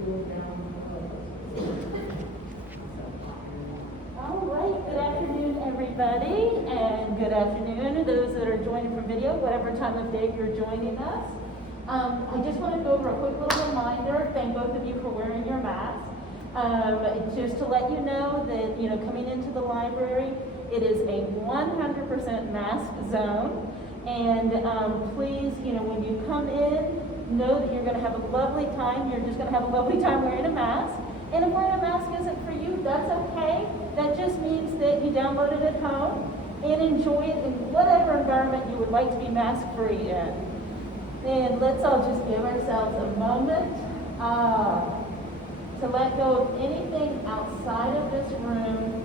All right, good afternoon, everybody, and good afternoon to those that are joining from video, whatever time of day you're joining us. I just want to go over a quick little reminder. Thank both of you for wearing your masks. Just to let you know that, coming into the library, it is a 100% mask zone. And please, when you come in, know that you're going to have a lovely time. You're just going to have a lovely time wearing a mask. And if wearing a mask isn't for you, that's okay. That just means that you download it at home and enjoy it in whatever environment you would like to be mask-free in. And let's all just give ourselves a moment to let go of anything outside of this room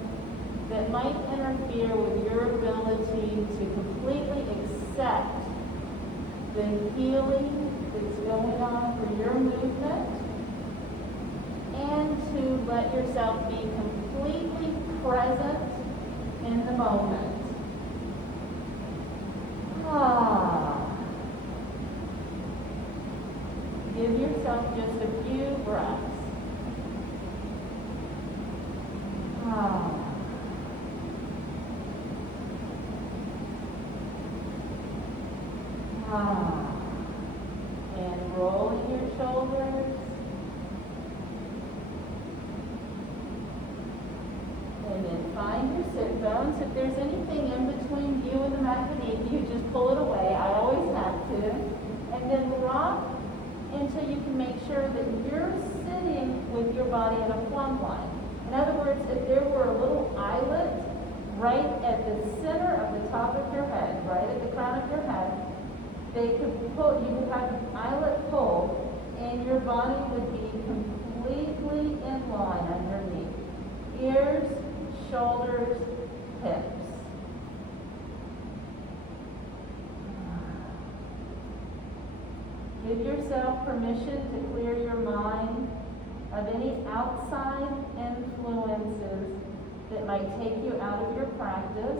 that might interfere with your ability to completely accept the healing that's going on for your movement, and to let yourself be completely present in the moment. Give yourself just a few breaths. And rolling your shoulders. And then find your sit bones. If there's anything in between you and the mat beneath you, just pull it away. I always have to. And then rock until you can make sure that you're sitting with your body in a plumb line. In other words, if there were a little eyelet right at the center of the top of your head, right at the crown of your head, you could have an eyelet pulled, and your body would be completely in line underneath. Ears, shoulders, hips. Give yourself permission to clear your mind of any outside influences that might take you out of your practice,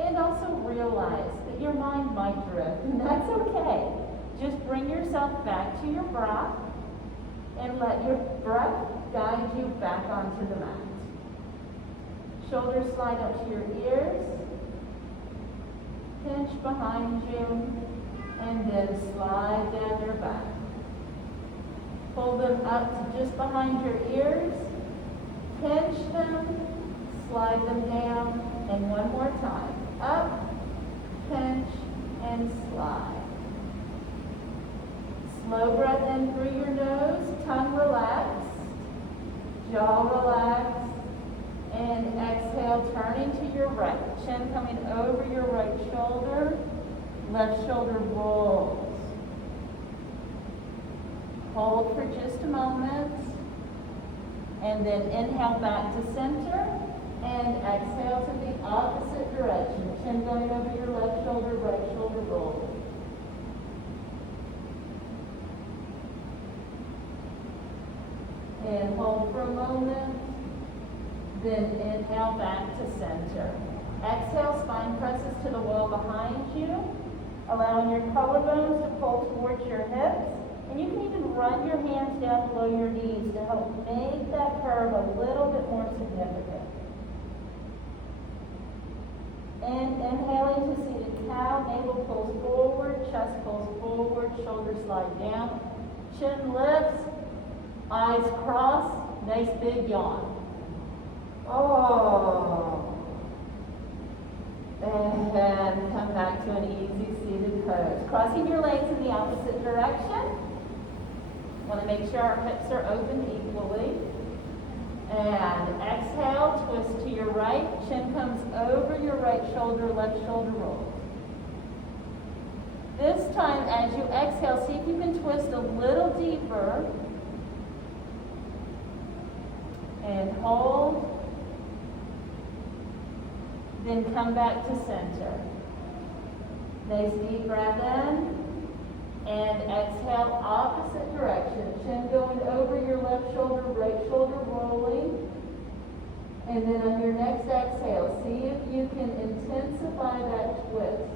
and also realize that your mind might drift, and that's okay. Just bring yourself back to your breath and let your breath guide you back onto the mat. Shoulders slide up to your ears, pinch behind you, and then slide down your back. Pull them up to just behind your ears, pinch them, slide them down, and one more time. Up, pinch, and slide. Slow breath in through your nose, tongue relaxed, jaw relaxed, and exhale, turning to your right. Chin coming over your right shoulder, left shoulder rolls. Hold for just a moment, and then inhale back to center, and exhale to the opposite direction. Chin going over your left shoulder, right shoulder roll. And hold for a moment, then inhale back to center. Exhale, spine presses to the wall behind you, allowing your collarbones to pull towards your hips. And you can even run your hands down below your knees to help make that curve a little bit more significant. And inhaling to seated cow, navel pulls forward, chest pulls forward, shoulders slide down, chin lifts, eyes cross, nice big yawn. And come back to an easy seated pose. Crossing your legs in the opposite direction. Want to make sure our hips are open equally. And exhale, twist to your right. Chin comes over your right shoulder, left shoulder rolls. This time, as you exhale, see if you can twist a little deeper. And hold. Then come back to center. Nice deep breath in. And exhale, opposite direction. Chin going over your left shoulder, right shoulder rolling. And then on your next exhale, see if you can intensify that twist.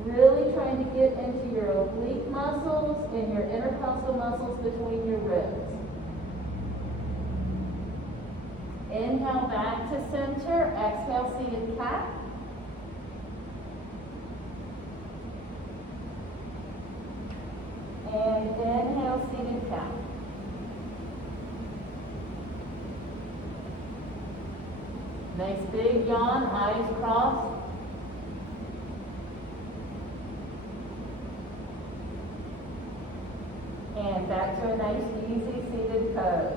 Really trying to get into your oblique muscles and your intercostal muscles between your ribs. Inhale back to center. Exhale, seated cat. And inhale, seated cat. Nice big yawn, eyes crossed. And back to a nice, easy seated pose.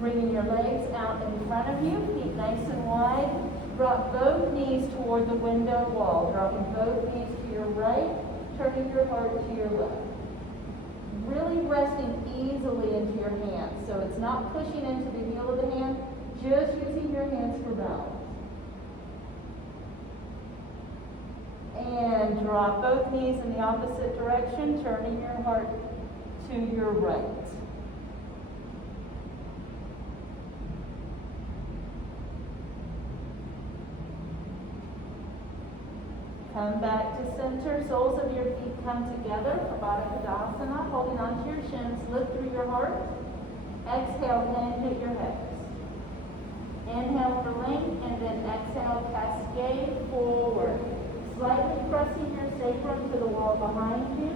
Bringing your legs out in front of you, feet nice and wide. Drop both knees toward the window wall. Dropping both knees to your right, turning your heart to your left. Really resting easily into your hands. So it's not pushing into the heel of the hand, just using your hands for balance. And drop both knees in the opposite direction, turning your heart to your right. Come back to center. Soles of your feet come together for Baddha Konasana. Holding onto your shins, lift through your heart. Exhale, hinge at your hips. Inhale for length, and then exhale, cascade forward. Slightly pressing your sacrum to the wall behind you.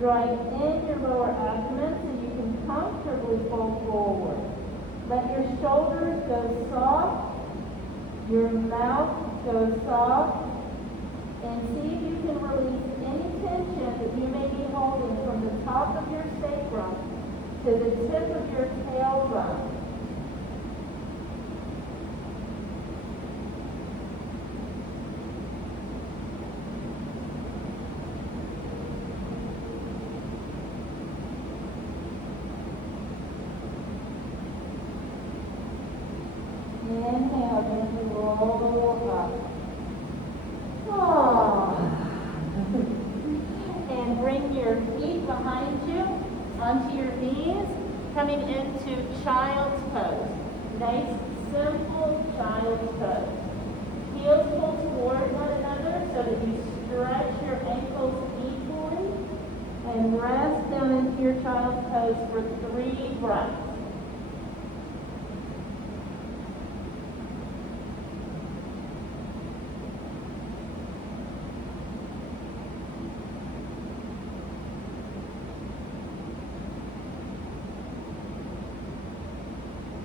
Drawing in your lower abdomen so you can comfortably fold forward. Let your shoulders go soft. Your mouth go soft. And see if you can release any tension that you may be holding from the top of your sacrum to the tip of your tailbone. Inhale, gently roll up. And bring your feet behind you onto your knees, coming into child's pose. Nice, simple child's pose. Heels pull toward one another so that you stretch your ankles equally and rest down into your child's pose for 3 breaths.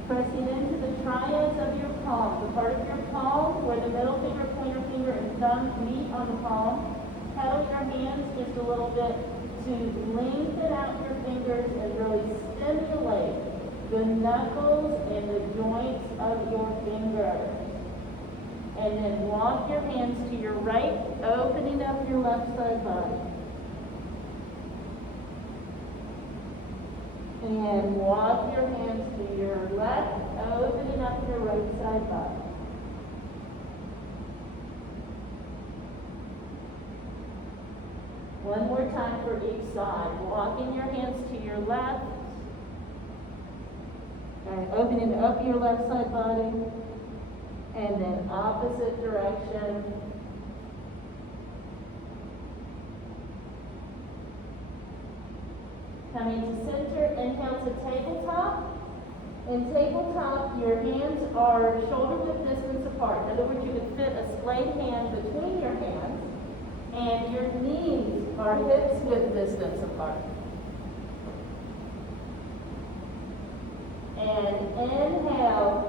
Pressing into the triads of your palm, the part of your palm where the middle finger, pointer finger, and thumb meet on the palm. Pedal your hands just a little bit to lengthen out your fingers and really stimulate the knuckles and the joints of your fingers. And then walk your hands to your right, opening up your left side body. And walk your hands to your left, opening up your right side body. One more time for each side. Walking your hands to your left, and opening up your left side body, and then opposite direction. Coming to center, inhale to tabletop. In tabletop, your hands are shoulder width distance apart. In other words, you could fit a splayed hand between your hands, and your knees are hips width distance apart. And inhale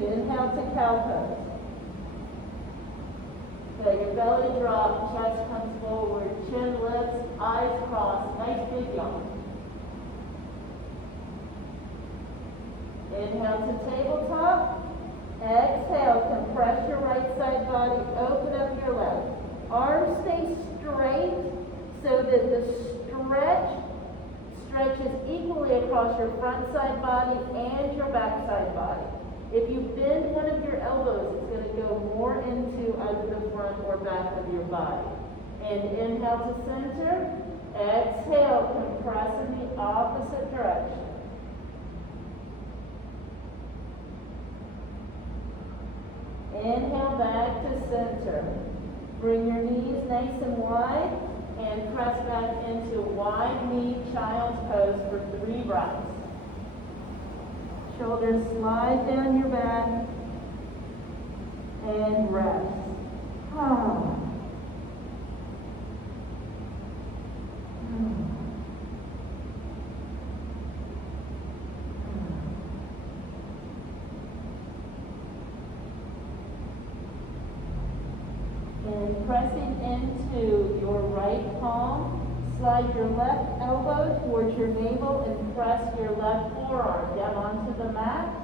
inhale to cow pose. So your belly drops, chest comes forward, chin lifts, eyes crossed, nice big yawn. Inhale to tabletop. Exhale, compress your right side body, open up your left. Arms stay straight so that the stretches equally across your front side body and your back side body. If you bend one of your elbows, it's going to go more into either the front or back of your body. And inhale to center. Exhale, compress in the opposite direction. Inhale back to center. Bring your knees nice and wide and press back into wide knee child's pose for 3 breaths. Shoulders slide down your back and rest. Ah. And pressing into your right palm, slide your left elbow towards your navel and press your left forearm down onto the mat.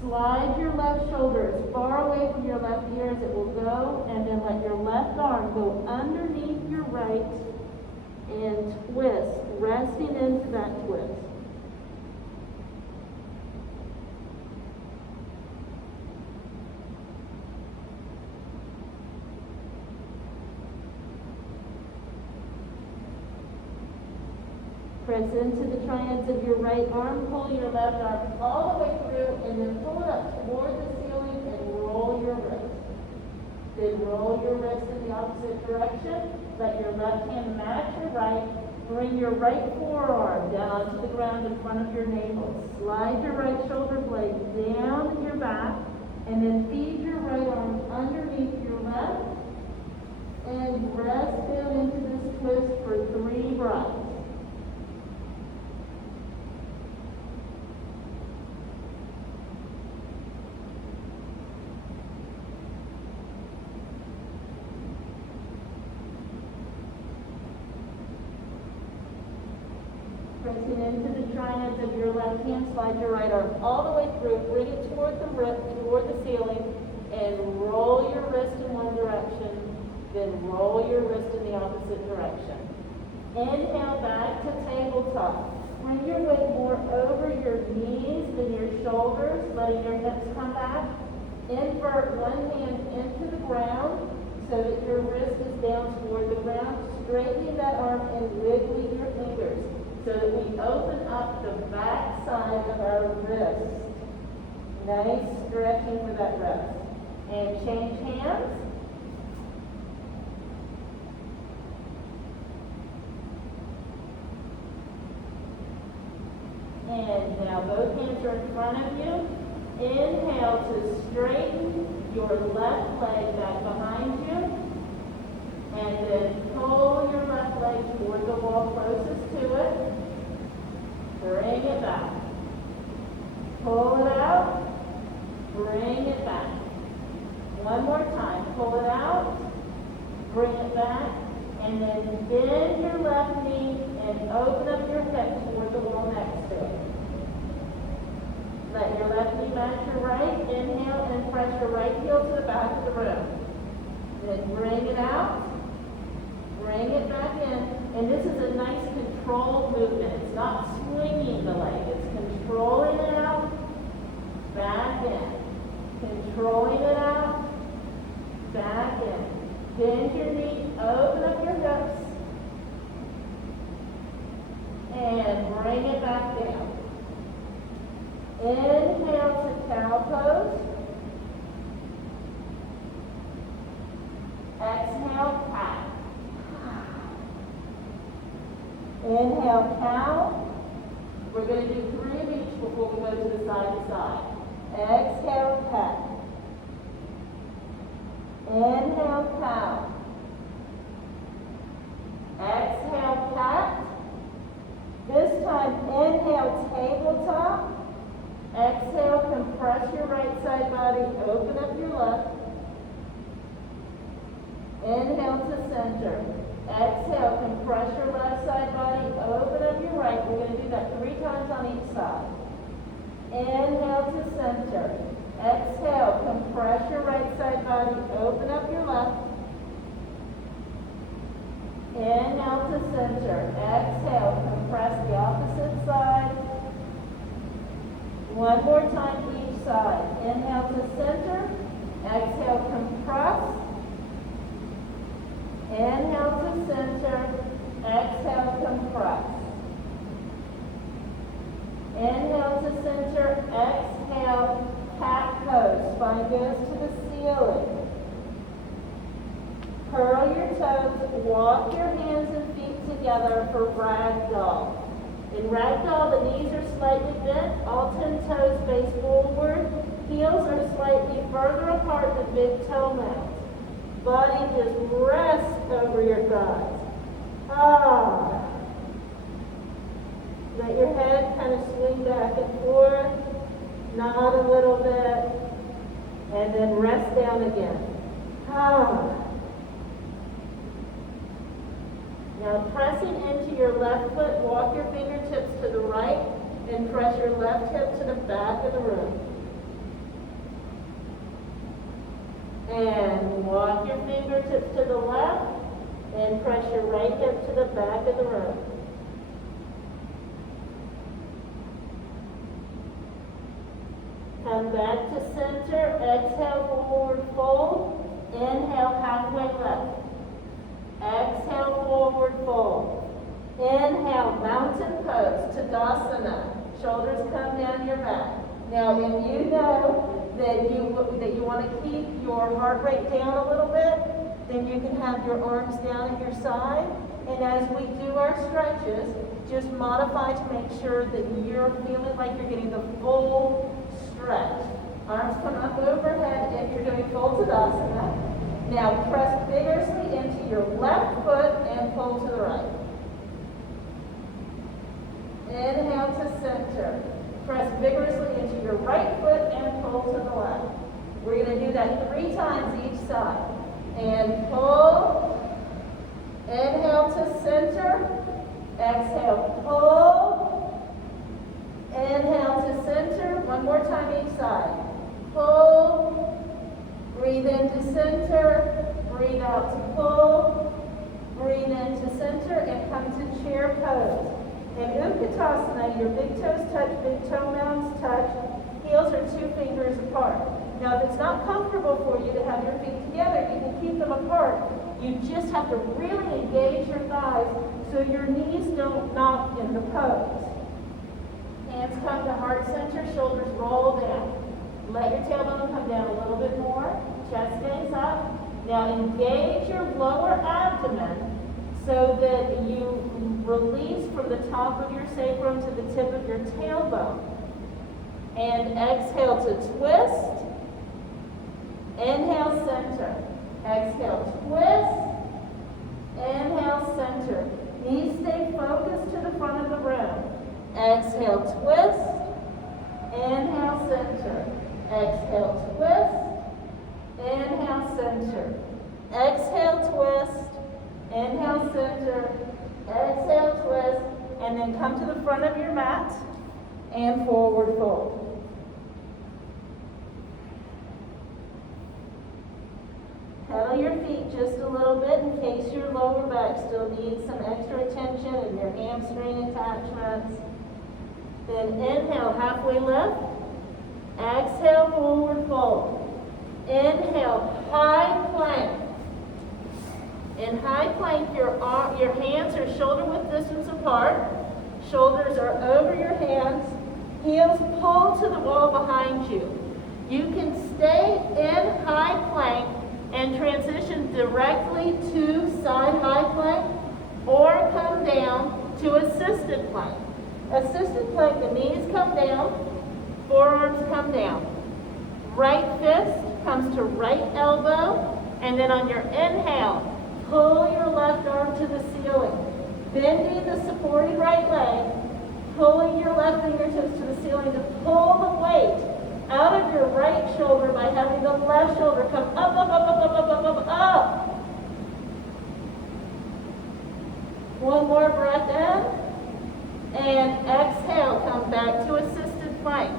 Slide your left shoulder as far away from your left ear as it will go, and then let your left arm go underneath your right and twist, resting into that twist. Press into the triads of your right arm, pull your left arm all the way through, and then pull it up toward the ceiling and roll your wrist. Then roll your wrist in the opposite direction. Let your left hand match your right. Bring your right forearm down onto the ground in front of your navel. Slide your right shoulder blade down your back, and then feed your right arm underneath your left, and rest down into this twist for 3 breaths. Pressing into the triads of your left hand, slide your right arm all the way through, bring it toward the ceiling, and roll your wrist in one direction, then roll your wrist in the opposite direction. Inhale back to tabletop. Bring your weight more over your knees than your shoulders, letting your hips come back. Invert one hand into the ground so that your wrist is down toward the ground, straightening that arm and wiggling your fingers, so that we open up the back side of our wrist. Nice stretching for that wrist. And change hands. And now both hands are in front of you. Inhale to straighten your left leg back behind you. And then pull your left leg toward the wall closest to it. Bring it back. Pull it out. Bring it back. One more time. Pull it out. Bring it back. And then bend your left knee and open up your hip toward the wall next to it. Let your left knee match your right. Inhale and press your right heel to the back of the room. Then bring it out. Bring it back in. And this is a nice controlled movement. It's not swinging the leg. It's controlling it out, back in. Controlling it out, back in. Bend your knee, open up your hips, and bring it back down. Inhale to cow pose. Exhale, cat. Inhale, cow. We're going to do 3 of each before we go to the side to side. Exhale, cat. Inhale, cow. Exhale, cat. This time, inhale, tabletop. Exhale, compress your right side body, open up your left. Inhale to center. Exhale, compress your left side body, open up your right. We're going to do that 3 times on each side. Inhale to center. Exhale, compress your right side body, open up your left. Inhale to center. Exhale, compress the opposite side. One more time each side. Inhale to center. Exhale, compress. Inhale to center. Exhale, compress. Inhale to center. Exhale, cat pose. Spine goes to the ceiling. Curl your toes. Walk your hands and feet together for ragdoll. In ragdoll, the knees are slightly bent, all 10 toes face forward, heels are slightly further apart than big toe mounds. Body just rests over your thighs. Ah. Let your head kind of swing back and forth, nod a little bit, and then rest down again. Ah. Now pressing into your left foot, walk your fingertips to the right and press your left hip to the back of the room. And walk your fingertips to the left and press your right hip to the back of the room. Come back to center, exhale, forward fold, inhale, halfway left. Exhale, forward fold. Inhale, mountain pose, Tadasana. Shoulders come down your back. Now, if you know that you want to keep your heart rate down a little bit, then you can have your arms down at your side. And as we do our stretches, just modify to make sure that you're feeling like you're getting the full stretch. Arms come up overhead if you're doing full Tadasana. Now press vigorously into your left foot and pull to the right. Inhale to center. Press vigorously into your right foot and pull to the left. We're going to do that 3 times each side. And pull. Inhale to center. Exhale, pull. Inhale to center. One more time each side. Pull. Breathe into center. Breathe out to pull. Breathe into center and come to chair pose. In Utkatasana, your big toes touch, big toe mounds touch. Heels are 2 fingers apart. Now, if it's not comfortable for you to have your feet together, you can keep them apart. You just have to really engage your thighs so your knees don't knock in the pose. Hands come to heart center, shoulders roll down. Let your tailbone come down a little bit more. Chest stays up. Now engage your lower abdomen so that you release from the top of your sacrum to the tip of your tailbone. And exhale to twist. Inhale, center. Exhale, twist. Inhale, center. Knees stay focused to the front of the room. Exhale, twist. Inhale, center. Exhale, twist. Inhale, center. Exhale, twist. Inhale, center. Exhale, twist. And then come to the front of your mat and forward fold. Pedal your feet just a little bit in case your lower back still needs some extra attention and your hamstring attachments. Then inhale, halfway lift. Exhale, forward fold. Inhale, high plank. In high plank, your hands are shoulder width distance apart. Shoulders are over your hands. Heels pull to the wall behind you. You can stay in high plank and transition directly to side high plank or come down to assisted plank. Assisted plank, the knees come down, forearms come down. Right fist comes to right elbow, and then on your inhale, pull your left arm to the ceiling. Bending the supporting right leg, pulling your left fingertips to the ceiling to pull the weight out of your right shoulder by having the left shoulder come up, up, up, up, up, up, up, up, up. One more breath in, and exhale, come back to assisted plank.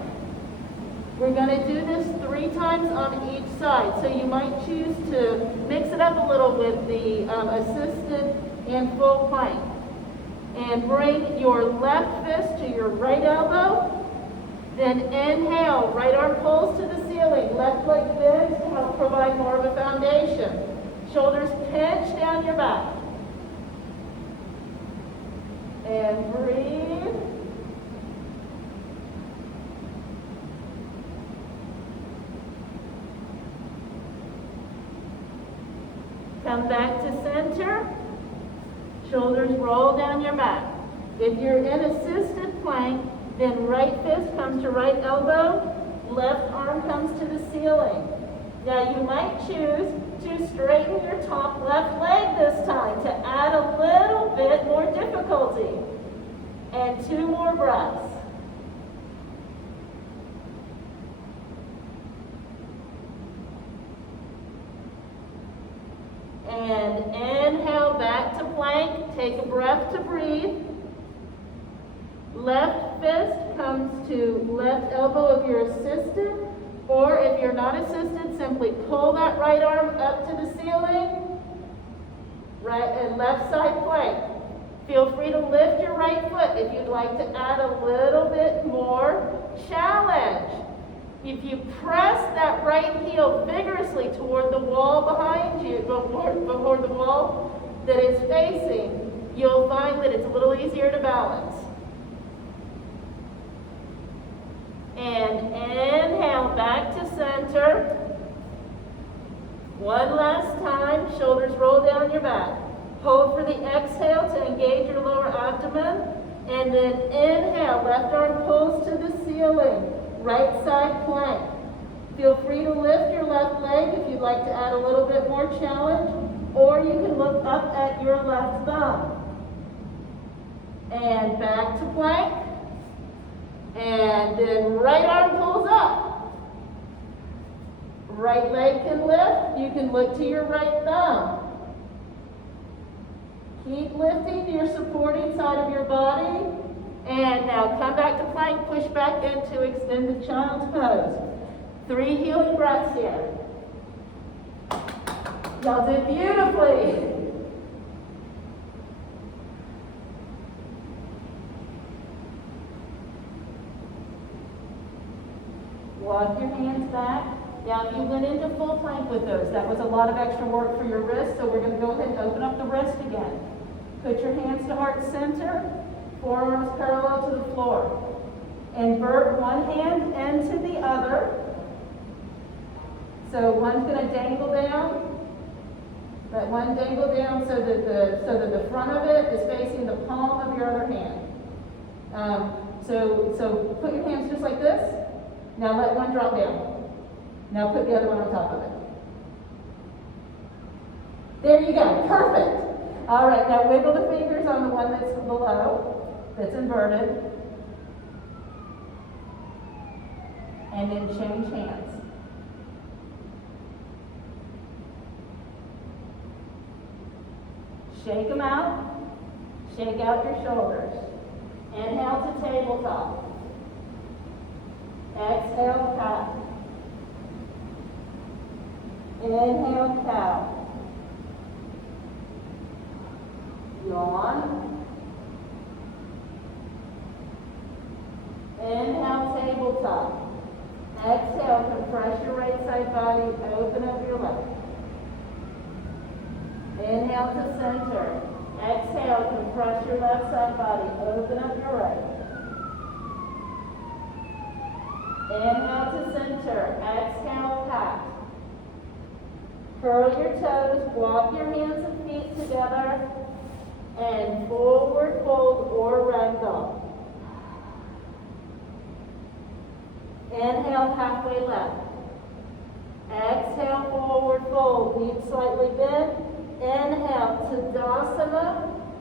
We're going to do this 3 times on each side, so you might choose to mix it up a little with the assisted and full plank. And bring your left fist to your right elbow. Then inhale, right arm pulls to the ceiling, left leg bends to help provide more of a foundation. Shoulders pinch down your back. And breathe. Come back to center. Shoulders roll down your back. If you're in assisted plank, then right fist comes to right elbow, left arm comes to the ceiling. Now you might choose to straighten your top left leg this time to add a little bit more difficulty. And 2 more breaths. And inhale back to plank. Take a breath to breathe. Left fist comes to left elbow of your assistant, or if you're not assisted, simply pull that right arm up to the ceiling. Right and left side plank. Feel free to lift your right foot if you'd like to add a little bit more challenge. If you press that right heel vigorously toward the wall behind you, toward the wall that it's facing, you'll find that it's a little easier to balance. And inhale back to center. One last time, shoulders roll down your back. Hold for the exhale to engage your lower abdomen. And then inhale, left arm pulls to the ceiling. Right side plank. Feel free to lift your left leg if you'd like to add a little bit more challenge, or you can look up at your left thumb. And back to plank. And then right arm pulls up. Right leg can lift. You can look to your right thumb. Keep lifting to your supporting side of your body. And now come back to plank, push back into extended child's pose. 3 healing breaths here. Y'all did beautifully. Walk your hands back. Now if you went into full plank with those, that was a lot of extra work for your wrist, so we're going to go ahead and open up the wrist again. Put your hands to heart center. Forearms parallel to the floor. Invert one hand into the other. So one's going to dangle down. Let one dangle down so that the front of it is facing the palm of your other hand. So put your hands just like this. Now let one drop down. Now put the other one on top of it. There you go. Perfect. All right. Now wiggle the fingers on the one that's below. That's inverted, and then change hands. Shake them out, shake out your shoulders. Inhale to tabletop. Exhale, cat. Inhale, cow. Yawn. Inhale, tabletop. Exhale, compress your right side body, open up your left. Inhale to center. Exhale, compress your left side body, open up your right. Inhale to center. Exhale, pat. Curl your toes, walk your hands and feet together, and forward fold or ragdoll. Inhale, halfway left. Exhale, forward fold. Knees slightly bent. Inhale, Tadasana,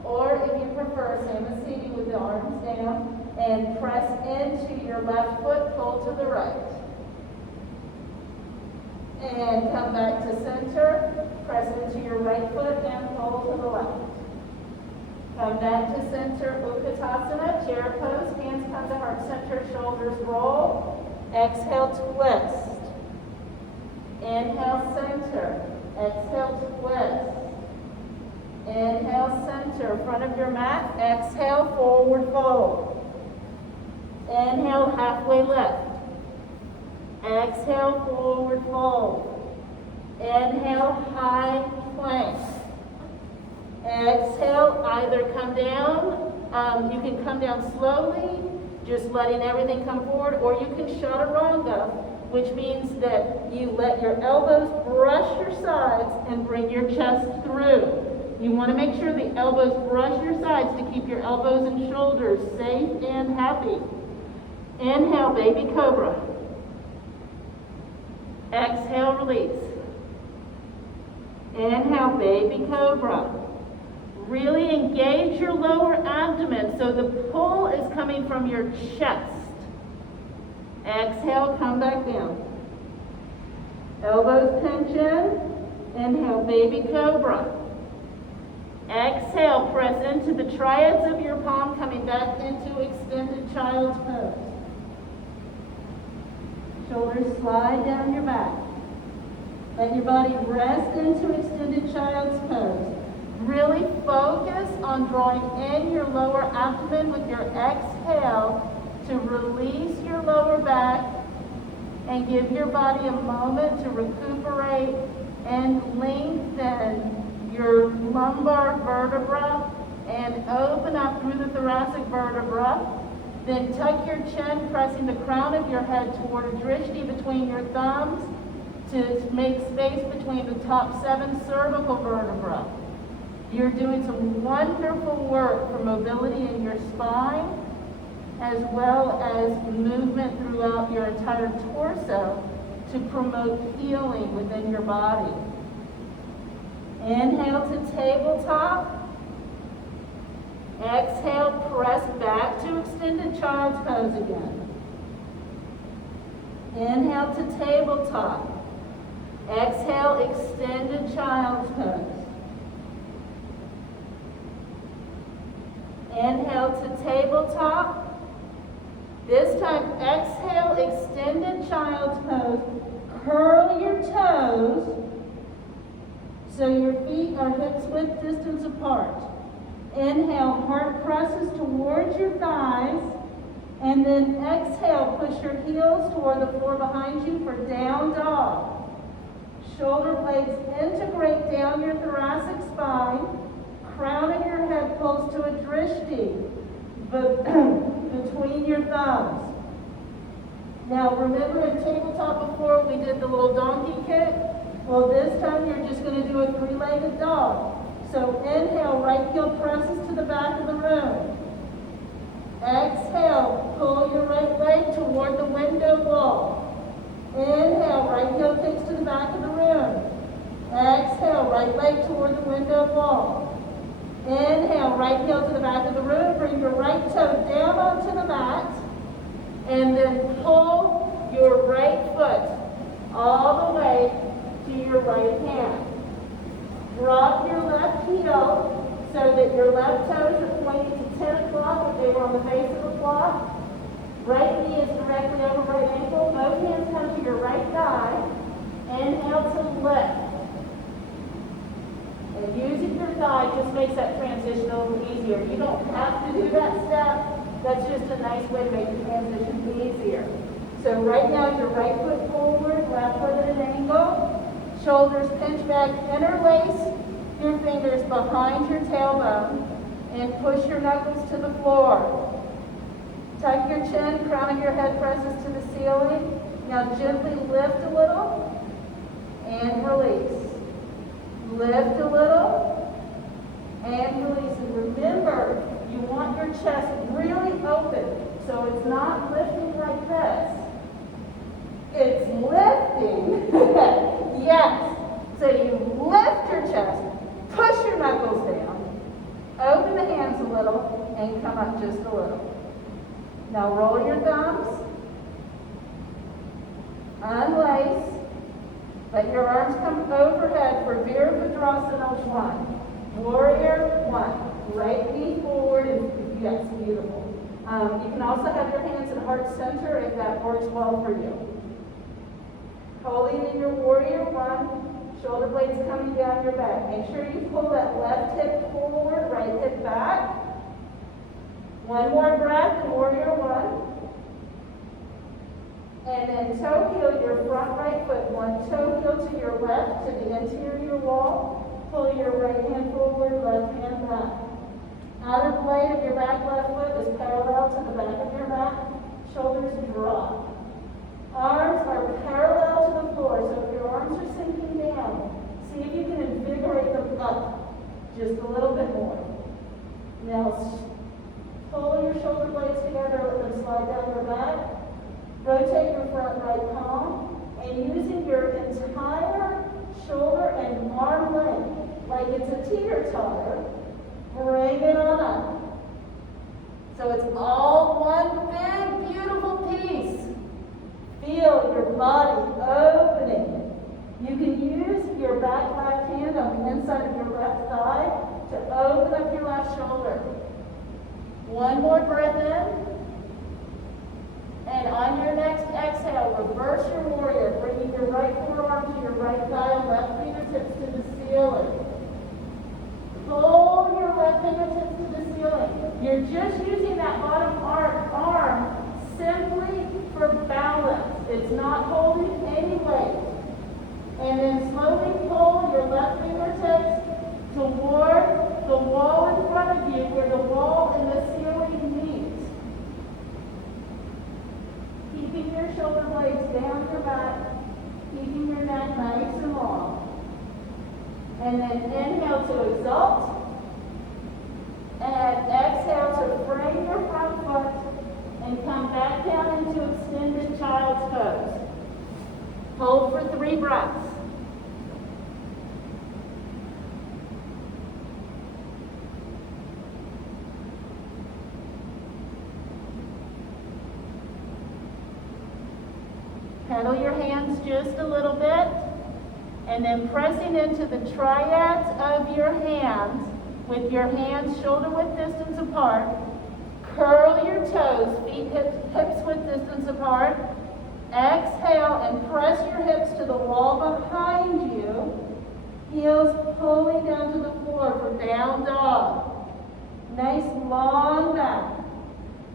or if you prefer, Samasthiti with the arms down, and press into your left foot, pull to the right. And come back to center, press into your right foot, and pull to the left. Come back to center, Utkatasana, chair pose, hands come to heart center, shoulders roll. Exhale, twist. Inhale, center. Exhale, twist. Inhale, center, front of your mat. Exhale, forward fold. Inhale, halfway left. Exhale, forward fold. Inhale, high plank. Exhale, either come down, you can come down slowly, just letting everything come forward, or you can chaturanga, which means that you let your elbows brush your sides and bring your chest through. You want to make sure the elbows brush your sides to keep your elbows and shoulders safe and happy. Inhale, baby cobra. Exhale, release. Inhale, baby cobra. Really engage your lower abdomen so the pull is coming from your chest. Exhale, come back down. Elbows pinch in. Inhale, baby cobra. Exhale, press into the triads of your palm, coming back into extended child's pose. Shoulders slide down your back. Let your body rest into extended child's pose. Really focus on drawing in your lower abdomen with your exhale to release your lower back and give your body a moment to recuperate and lengthen your lumbar vertebra and open up through the thoracic vertebra. Then tuck your chin, pressing the crown of your head toward a drishti between your thumbs to make space between the top 7 cervical vertebrae. You're doing some wonderful work for mobility in your spine, as well as movement throughout your entire torso to promote healing within your body. Inhale to tabletop. Exhale, press back to extended child's pose again. Inhale to tabletop. Exhale, extended child's pose. Inhale to tabletop. This time, exhale, extended child's pose. Curl your toes so your feet are hip-width distance apart. Inhale, heart presses towards your thighs. And then exhale, push your heels toward the floor behind you for down dog. Shoulder blades integrate down your thoracic spine. Crown of your head pulls to a drishti between your thumbs. Now remember in tabletop before we did the little donkey kick? Well, this time you're just going to do a 3-legged dog. So inhale, right heel presses to the back of the room. Exhale, pull your right leg toward the window wall. Inhale, right heel kicks to the back of the room. Exhale, right leg toward the window wall. Inhale, right heel to the back of the room. Bring your right toe down onto the mat. And then pull your right foot all the way to your right hand. Drop your left heel so that your left toes are pointing to 10 o'clock if they were on the face of the clock. Right knee is directly over right ankle. Both hands come to your right thigh. Inhale to lift. And using your thigh just makes that transition a little easier. You don't have to do that step. That's just a nice way to make the transition easier. So right now, your right foot forward, left foot at an angle. Shoulders pinch back, interlace your fingers behind your tailbone, and push your knuckles to the floor. Tuck your chin, crown of your head presses to the ceiling. Now gently lift a little and release. Lift a little and release. And remember, you want your chest really open, so it's not lifting like this. It's lifting. Yes. So you lift your chest, push your knuckles down, open the hands a little, and come up just a little. Now roll your thumbs, unlace, let your arms come overhead for Virabhadrasana 1. Warrior 1. Right knee forward, and yes, beautiful. You can also have your hands at heart center if that works well for you. Holding in your warrior 1, shoulder blades coming down your back. Make sure you pull that left hip forward, right hip back. One more breath in warrior 1. And then toe heel your front right foot. One toe heel to your left to the interior wall. Pull your right hand forward, left hand back. Outer blade of your back left foot is parallel to the back of your back. Shoulders drop. Arms are parallel to the floor, so if your arms are sinking down, see if you can invigorate them up just blades together, let them slide down your back. Rotate your front right palm, and using your entire shoulder and arm length, like it's a teeter-totter, bring it on up. So it's all one big, beautiful piece. Feel your body opening. You can use your back left hand on the inside of your left thigh to open up your left shoulder. One more breath in. And on your next exhale, reverse your warrior, bringing your right forearm to your right thigh and left fingertips to the ceiling. Pull your left fingertips to the ceiling. You're just using that bottom arm simply for balance. It's not holding any weight. And then slowly pull your left fingertips toward the wall in front of you where the wall and the ceiling meet. Keeping your shoulder blades down your back, keeping your neck nice and long. And then inhale to exalt. And exhale to frame your front foot and come back down into extended child's pose. Hold for 3 breaths. Pedal your hands just a little bit, and then pressing into the triads of your hands with your hands shoulder-width distance apart. Curl your toes, feet hips-width distance apart. Exhale and press your hips to the wall behind you. Heels pulling down to the floor for down dog. Nice long back.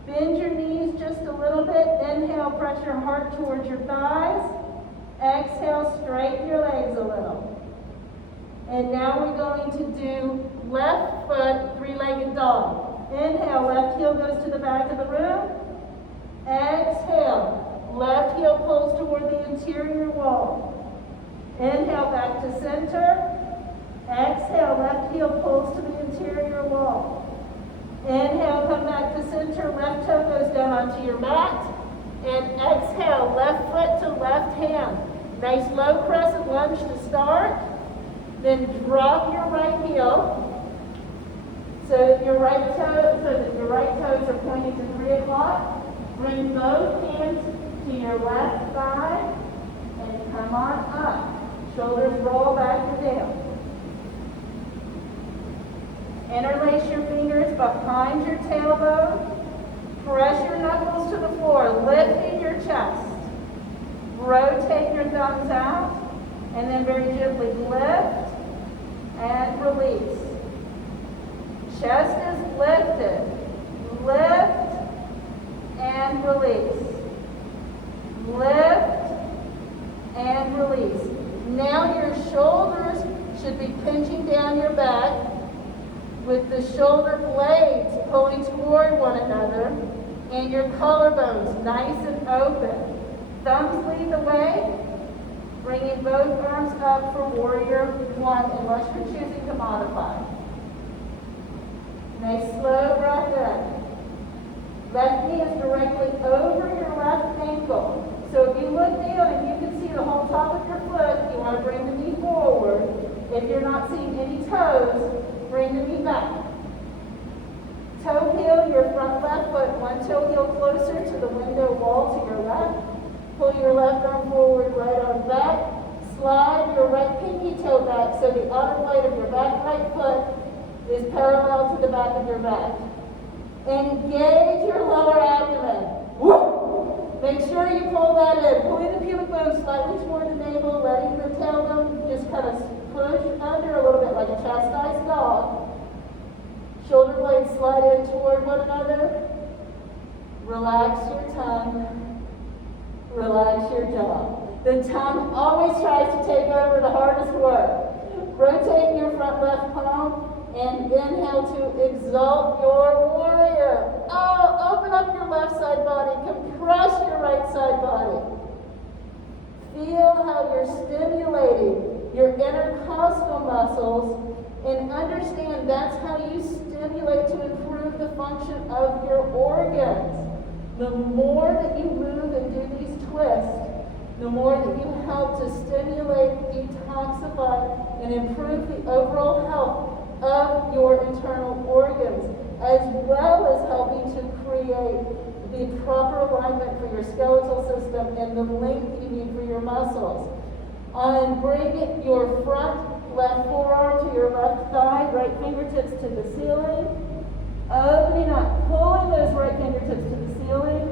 Bend your knees just a little bit. Inhale, press your heart towards your thighs. Exhale, straighten your legs a little. And now we're going to do left foot, 3-legged dog. Inhale, left heel goes to the back of the room. Exhale, left heel pulls toward the interior wall. Inhale, back to center. Exhale, left heel pulls to the interior wall. Inhale, come back to center, left toe goes down onto your mat. And exhale, left foot to left hand. Nice low crescent lunge to start. Then drop your right heel so that your right toes are pointing to 3 o'clock. Bring both hands to your left thigh and come on up. Shoulders roll back and down. Interlace your fingers behind your tailbone. Press your knuckles to the floor, lifting your chest. Rotate your thumbs out, and then very gently lift and release. Chest is lifted. Lift and release. Lift and release. Now your shoulders should be pinching down your back with the shoulder blades pulling toward one another and your collarbones nice and open. Thumbs lead the way, bringing both arms up for warrior 1 unless you're choosing to modify. Nice slow breath in. Left knee is directly over your left ankle. So if you look down and you can see the whole top of your foot, you want to bring the knee forward. If you're not seeing any toes, bring the knee back. Toe heel your front left foot, one toe heel closer to the window wall to your left. Pull your left arm forward, right arm back. Slide your right pinky toe back so the outer blade of your back right foot is parallel to the back of your back. Engage your lower abdomen. Woo! Make sure you pull that in. Pulling the pubic bone slightly toward the navel, letting the tailbone just kind of push under a little bit like a chastised dog. Shoulder blades slide in toward one another. Relax your tongue. Relax your jaw. The tongue always tries to take over the hardest work. Rotate your front left palm and inhale to exalt your warrior. Oh, open up your left side body. Compress your right side body. Feel how you're stimulating your intercostal muscles and understand that's how you stimulate to improve improve the function of your organs. The more that you move and do these twists, the more that you help to stimulate, detoxify, and improve the overall health of your internal organs, as well as helping to create the proper alignment for your skeletal system and the length you need for your muscles. And bring your front left forearm to your left thigh, right fingertips to the ceiling. Opening up, pulling those right fingertips to the ceiling,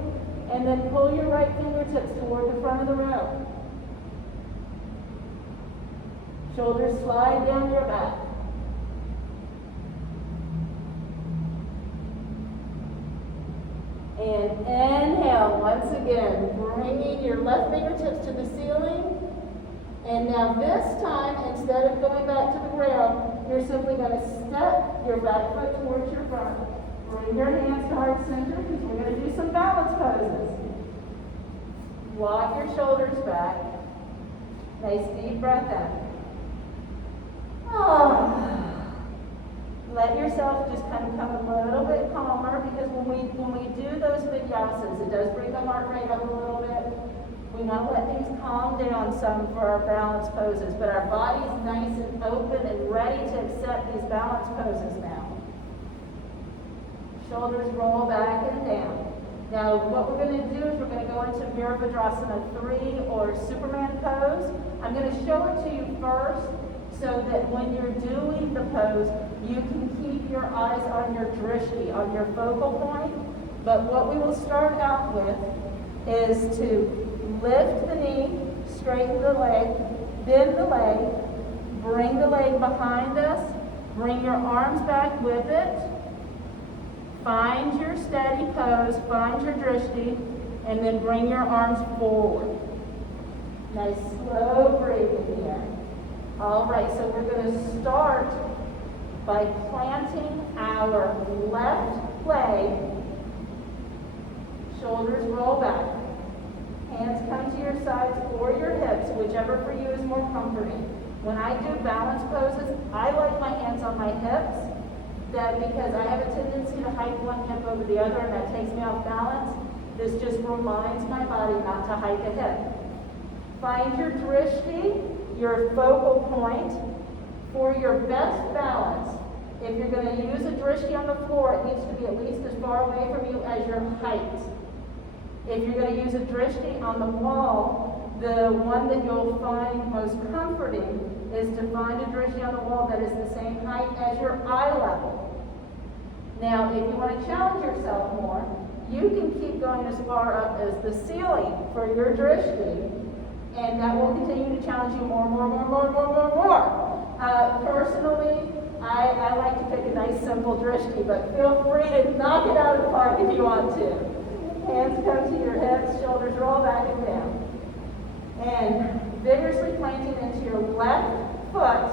and then pull your right fingertips toward the front of the room. Shoulders slide down your back. And inhale once again, bringing your left fingertips to the ceiling. And now this time, instead of going back to the ground, you're simply going to step your back foot towards your front. Bring your hands to heart center because we're going to do some balance poses. Walk your shoulders back. Nice deep breath in. Let yourself just kind of come a little bit calmer, because when we do those vinyasas, it does bring the heart rate up a little bit. We want to let things calm down some for our balance poses, but our body's nice and open and ready to accept these balance poses now. Shoulders roll back and down. Now what we're going to do is we're going to go into Virabhadrasana 3 or Superman pose. I'm going to show it to you first so that when you're doing the pose, you can keep your eyes on your drishti, on your focal point. But what we will start out with is to lift the knee, straighten the leg, bend the leg, bring the leg behind us, bring your arms back with it, find your steady pose, find your drishti, and then bring your arms forward. Nice slow breathing here. All right, so we're going to start by planting our left leg, shoulders roll back. Hands come to your sides or your hips, whichever for you is more comforting. When I do balance poses, I like my hands on my hips, because I have a tendency to hike one hip over the other, and that takes me off balance. This just reminds my body not to hike a hip. Find your drishti, your focal point, for your best balance. If you're going to use a drishti on the floor, it needs to be at least as far away from you as your height. If you're going to use a drishti on the wall, the one that you'll find most comforting is to find a drishti on the wall that is the same height as your eye level. Now, if you want to challenge yourself more, you can keep going as far up as the ceiling for your drishti, and that will continue to challenge you more. Personally, I like to pick a nice simple drishti, but feel free to knock it out of the park if you want to. Hands come to your hips, shoulders roll back and down. And vigorously planting into your left foot.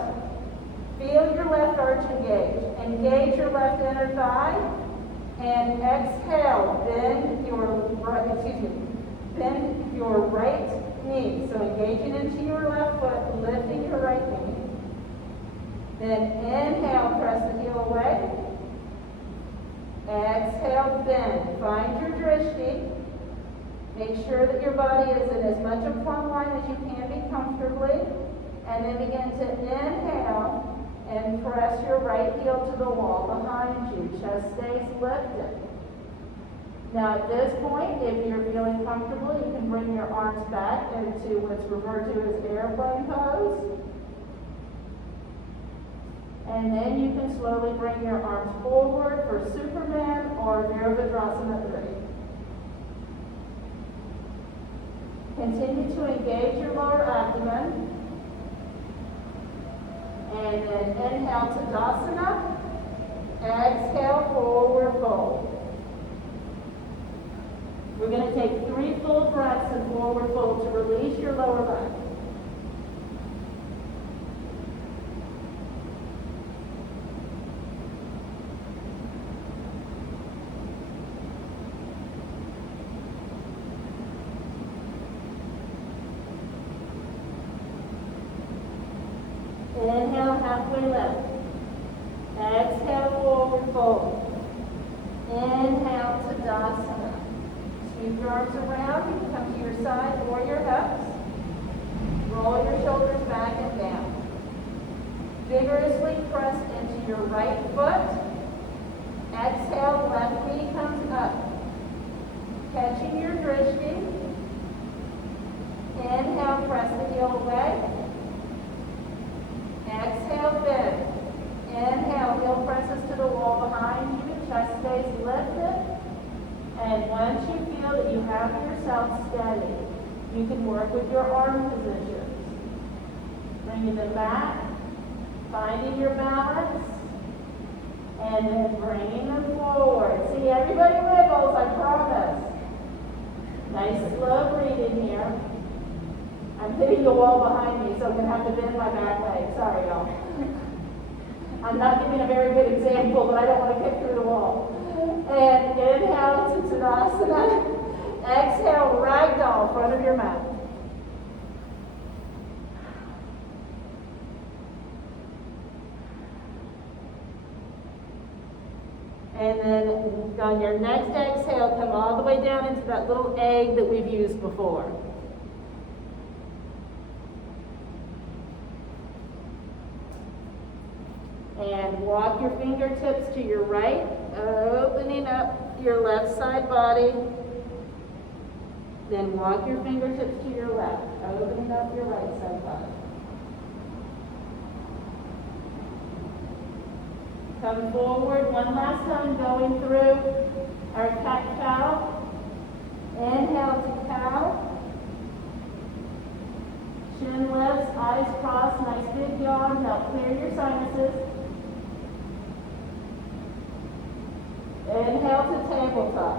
Feel your left arch engage. Engage your left inner thigh. And exhale, bend your right knee. So engaging into your left foot, lifting your right knee. Then inhale, press the heel away. Exhale, bend. Find your drishti. Make sure that your body is in as much a plumb line as you can be comfortably. And then begin to inhale and press your right heel to the wall behind you. Chest stays lifted. Now at this point, if you're feeling comfortable, you can bring your arms back into what's referred to as airplane pose. And then you can slowly bring your arms forward for Superman or Virabhadrasana 3. Continue to engage your lower abdomen. And then inhale to Tadasana. Exhale, forward fold. We're going to take 3 full breaths in forward fold to release your lower back. Inhale, halfway lift. Exhale, forward fold. Tadasana. Sweep your arms around. You can come to your side or your hips. Roll your shoulders back and down. Vigorously press into your right foot. Exhale, left knee comes up. Catching your drishti. Inhale, press the heel away. Exhale, bend. Inhale, heel presses to the wall behind you. Chest stays lifted. And once you feel that you have yourself steady, you can work with your arm positions. Bringing them back, finding your balance, and then bringing them forward. See, everybody wiggles, I promise. Nice slow breathing here. I'm hitting the wall behind me, so I'm going to have to bend my back leg. Sorry, y'all. I'm not giving a very good example, but I don't want to kick through the wall. And inhale to Tadasana. Exhale, ragdoll, front of your mat. And then on your next exhale, come all the way down into that little egg that we've used before. And walk your fingertips to your right, opening up your left side body. Then walk your fingertips to your left, opening up your right side body. Come forward one last time, going through our cat-cow. Inhale to cow. Chin lifts, eyes crossed, nice big yawn. Now clear your sinuses. Inhale to tabletop.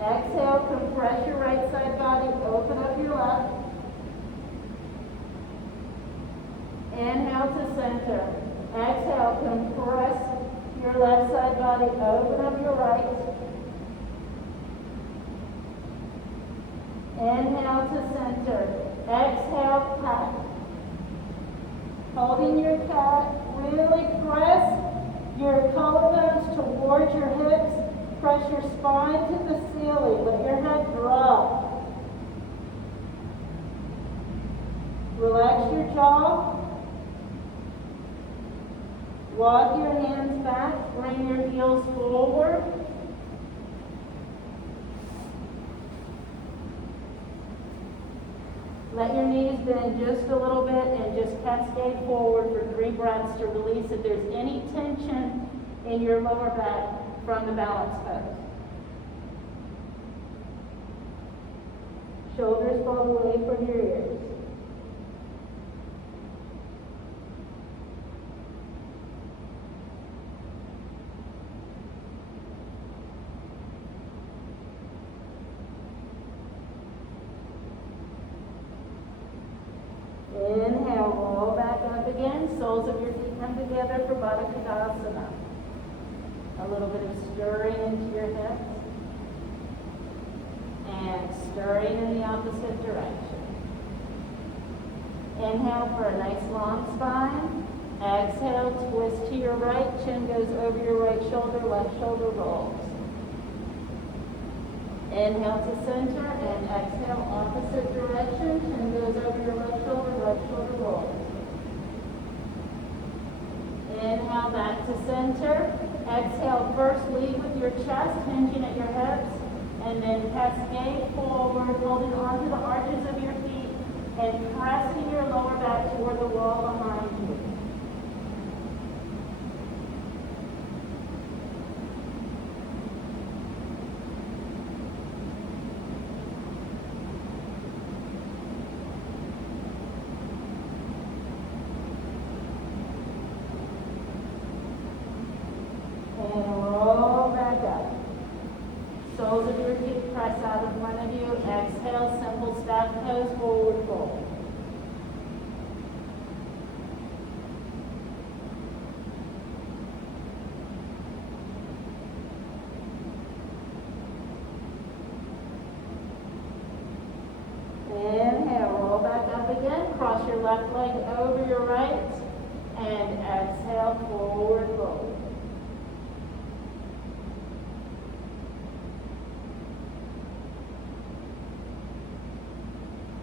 Exhale, compress your right side body, open up your left. Inhale to center. Exhale, compress your left side body, open up your right. Inhale to center. Exhale, cat. Holding your cat, really press your collarbones towards your hips. Press your spine to the ceiling. Let your head drop. Relax your jaw. Walk your hands back. Bring your heels forward. Let your knees bend just a little bit and just cascade forward for 3 breaths to release if there's any tension in your lower back from the balance pose. Shoulders fall away from your ears. Inhale, roll back up again. Soles of your feet come together for Baddha Konasana. A little bit of stirring into your hips. And stirring in the opposite direction. Inhale for a nice long spine. Exhale, twist to your right. Chin goes over your right shoulder. Left shoulder rolls. Inhale to center and exhale opposite direction. Chin goes over your left shoulder rolls. Inhale back to center. Exhale, first lead with your chest, hinging at your hips, and then cascade forward, holding onto the arches of your feet, and pressing your lower back toward the wall behind you. And roll back up. Soles of your feet press out in front of you. Exhale, simple staff pose, forward fold. Inhale, roll back up again. Cross your left leg over your right. And exhale, forward fold.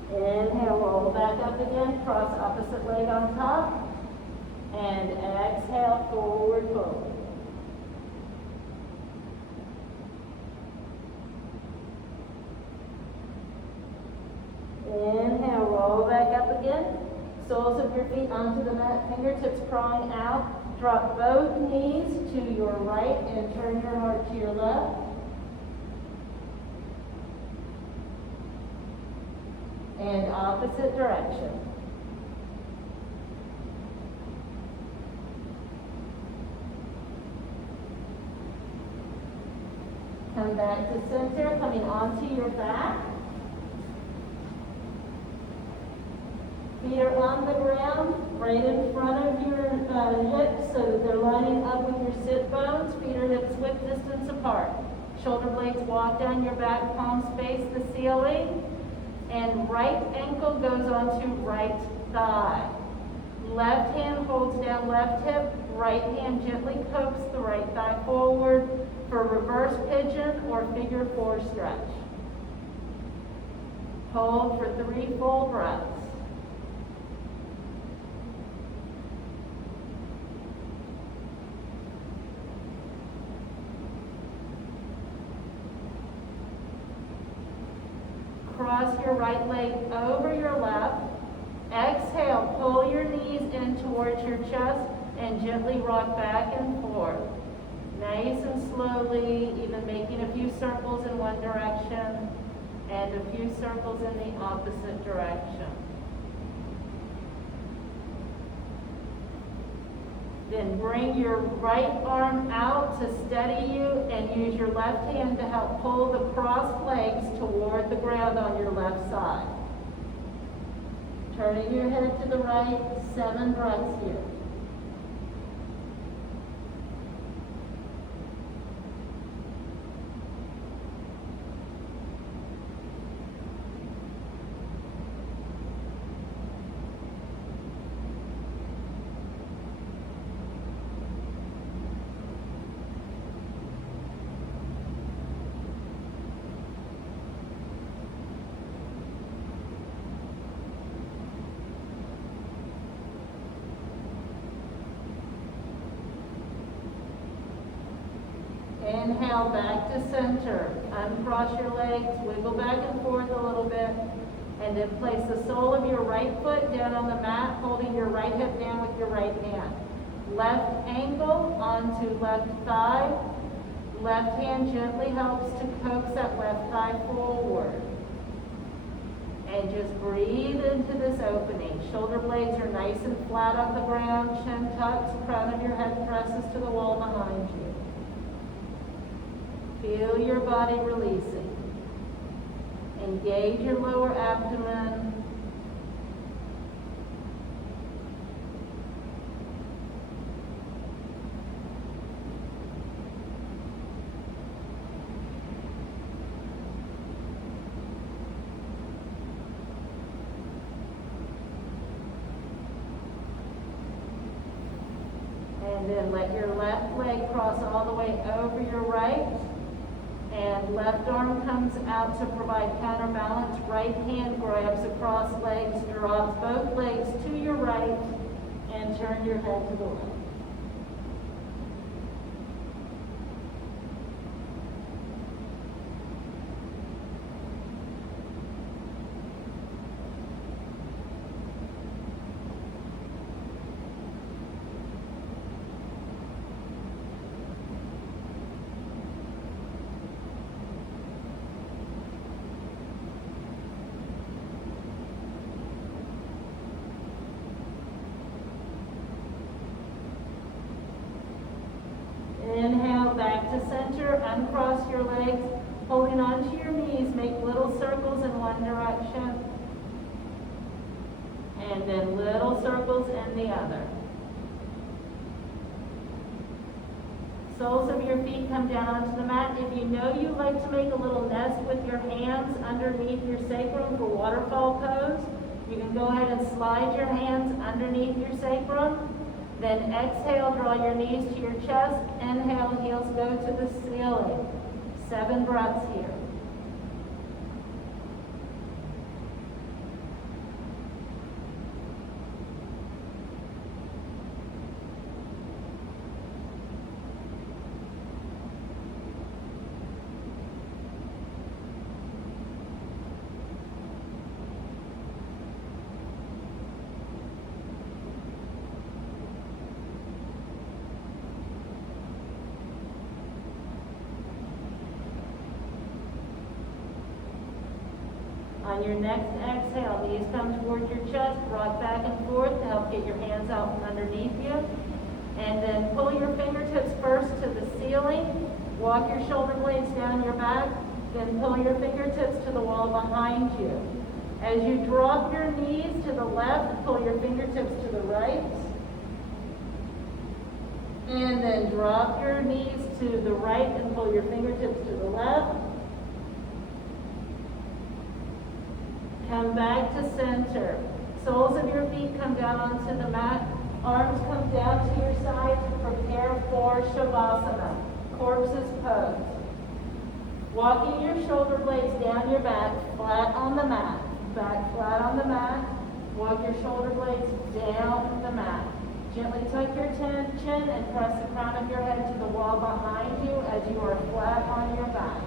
Inhale, roll back up again, cross opposite leg on top. And exhale, forward fold. Inhale, roll back up again. Soles of your feet onto the mat, fingertips prying out. Drop both knees to your right and turn your heart to your left. And opposite direction. Come back to center, coming onto your back. Feet are on the ground, right in front of your hips so that they're lining up with your sit bones. Feet are hips width distance apart. Shoulder blades walk down your back, palms face the ceiling. And right ankle goes onto right thigh. Left hand holds down left hip. Right hand gently pokes the right thigh forward for reverse pigeon or figure 4 stretch. Hold for 3 full breaths. Cross your right leg over your left. Exhale, pull your knees in towards your chest and gently rock back and forth. Nice and slowly, even making a few circles in one direction and a few circles in the opposite direction. Then bring your right arm out to steady you and use your left hand to help pull the crossed legs toward the ground on your left side. Turning your head to the right, 7 breaths here. Inhale, back to center. Uncross your legs, wiggle back and forth a little bit, and then place the sole of your right foot down on the mat, holding your right hip down with your right hand. Left ankle onto left thigh. Left hand gently helps to coax that left thigh forward. And just breathe into this opening. Shoulder blades are nice and flat on the ground, chin tucks, crown of your head presses to the wall behind you. Feel your body releasing. Engage your lower abdomen. And then let your left leg cross all the way over your right. And left arm comes out to provide counterbalance. Right hand grabs across legs, drops both legs to your right, and turn your head to the left. Inhale, back to center, uncross your legs, holding onto your knees, make little circles in one direction, and then little circles in the other. Soles of your feet come down onto the mat. If you know you like to make a little nest with your hands underneath your sacrum for waterfall pose, you can go ahead and slide your hands underneath your sacrum. Then exhale, draw your knees to your chest. Inhale, heels go to the ceiling. 7 breaths here. On your next exhale, knees come towards your chest, rock back and forth to help get your hands out from underneath you. And then pull your fingertips first to the ceiling, walk your shoulder blades down your back, then pull your fingertips to the wall behind you. As you drop your knees to the left, pull your fingertips to the right. And then drop your knees to the right and pull your fingertips to the left. Come back to center. Soles of your feet come down onto the mat. Arms come down to your sides to prepare for Shavasana, corpse's pose. Walking your shoulder blades down your back, flat on the mat. Back flat on the mat. Walk your shoulder blades down the mat. Gently tuck your chin and press the crown of your head to the wall behind you as you are flat on your back.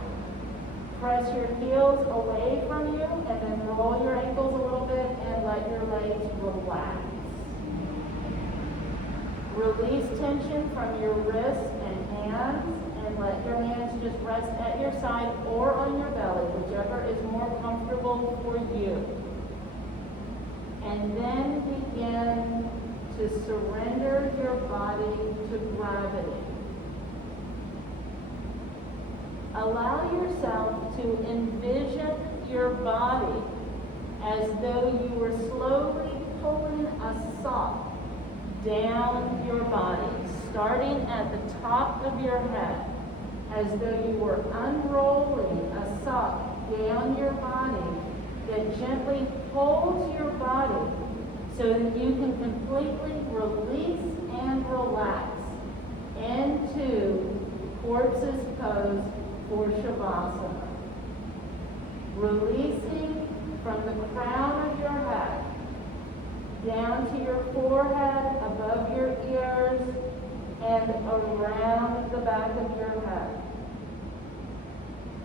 Press your heels away from you and then roll your ankles a little bit and let your legs relax. Release tension from your wrists and hands and let your hands just rest at your side or on your belly, whichever is more comfortable for you. And then begin to surrender your body to gravity. Allow yourself to envision your body as though you were slowly pulling a sock down your body, starting at the top of your head, as though you were unrolling a sock down your body that gently holds your body so that you can completely release and relax into corpse's pose for Shavasana. Releasing from the crown of your head down to your forehead, above your ears, and around the back of your head.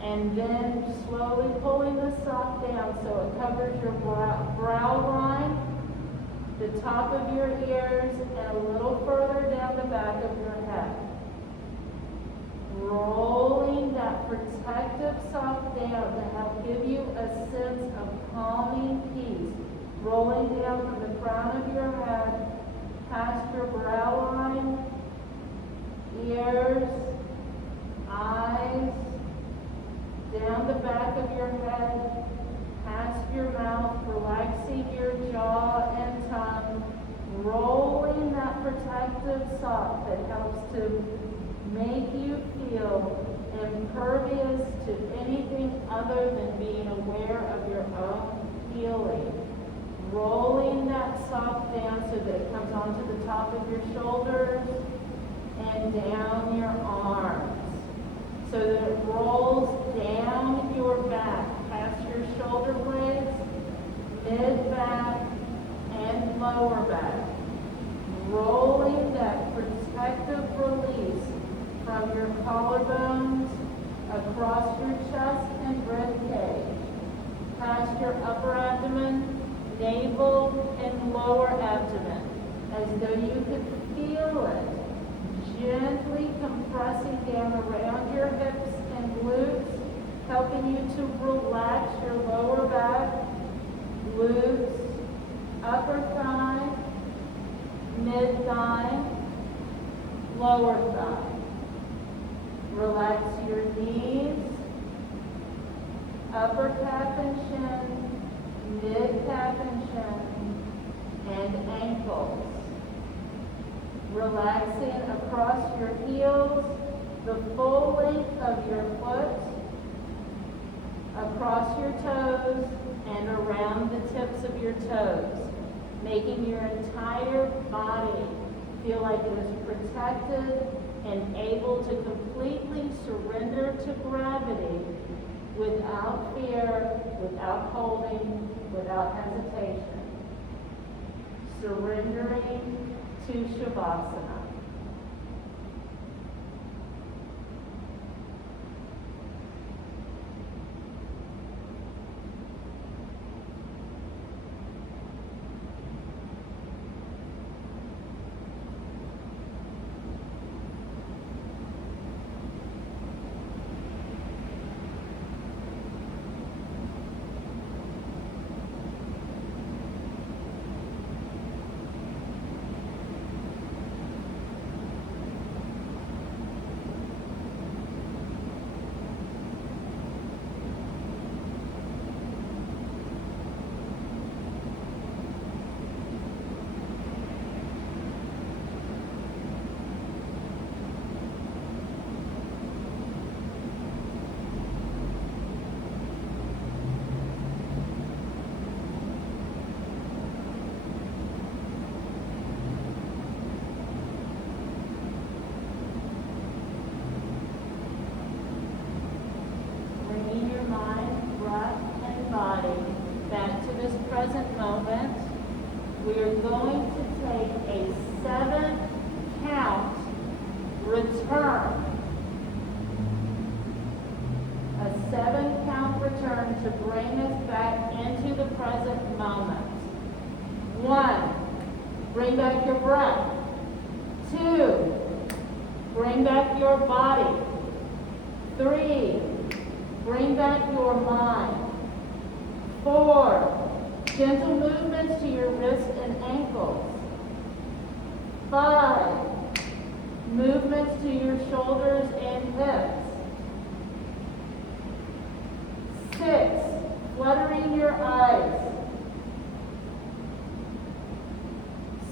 And then slowly pulling the sock down so it covers your brow line, the top of your ears, and a little further down the back of your head. Rolling that protective sock down to help give you a sense of calming peace. Rolling down from the crown of your head, past your brow line, ears, eyes, down the back of your head, past your mouth, relaxing your jaw and tongue, rolling that protective sock that helps to make you feel impervious to anything other than being aware of your own healing. Rolling that sock down so that it comes onto the top of your shoulders and down your arms. So that it rolls down your back, past your shoulder blades, mid-back, and lower back. Rolling that protective release from your collarbones across your chest and rib cage, past your upper abdomen, navel, and lower abdomen, as though you could feel it gently compressing down around your hips and glutes, helping you to relax your lower back, glutes, upper thigh, mid-thigh, lower thigh. Relax your knees, upper calf and shin, mid-calf and shin, and ankles. Relaxing across your heels, the full length of your foot, across your toes, and around the tips of your toes, making your entire body feel like it is protected and able to completely surrender to gravity without fear, without holding, without hesitation. Surrendering to Shavasana. going to take a 7-count return. A 7-count return to bring us back into the present moment. 1, bring back your breath. 2, bring back your body. 3, bring back your mind. 4, gentle movements to your wrists and ankles. 5, movements to your shoulders and hips. 6, fluttering your eyes.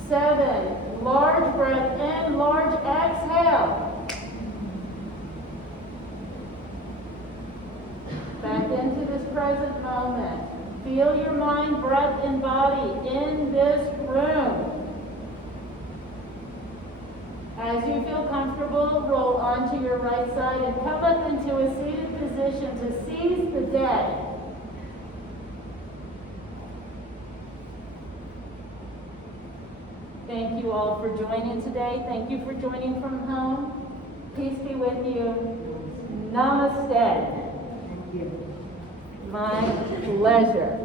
7, large breath in, large exhale. Back into this present moment. Feel your mind, breath, and body in this room. As you feel comfortable, roll onto your right side and come up into a seated position to seize the day. Thank you all for joining today. Thank you for joining from home. Peace be with you. Namaste. My pleasure.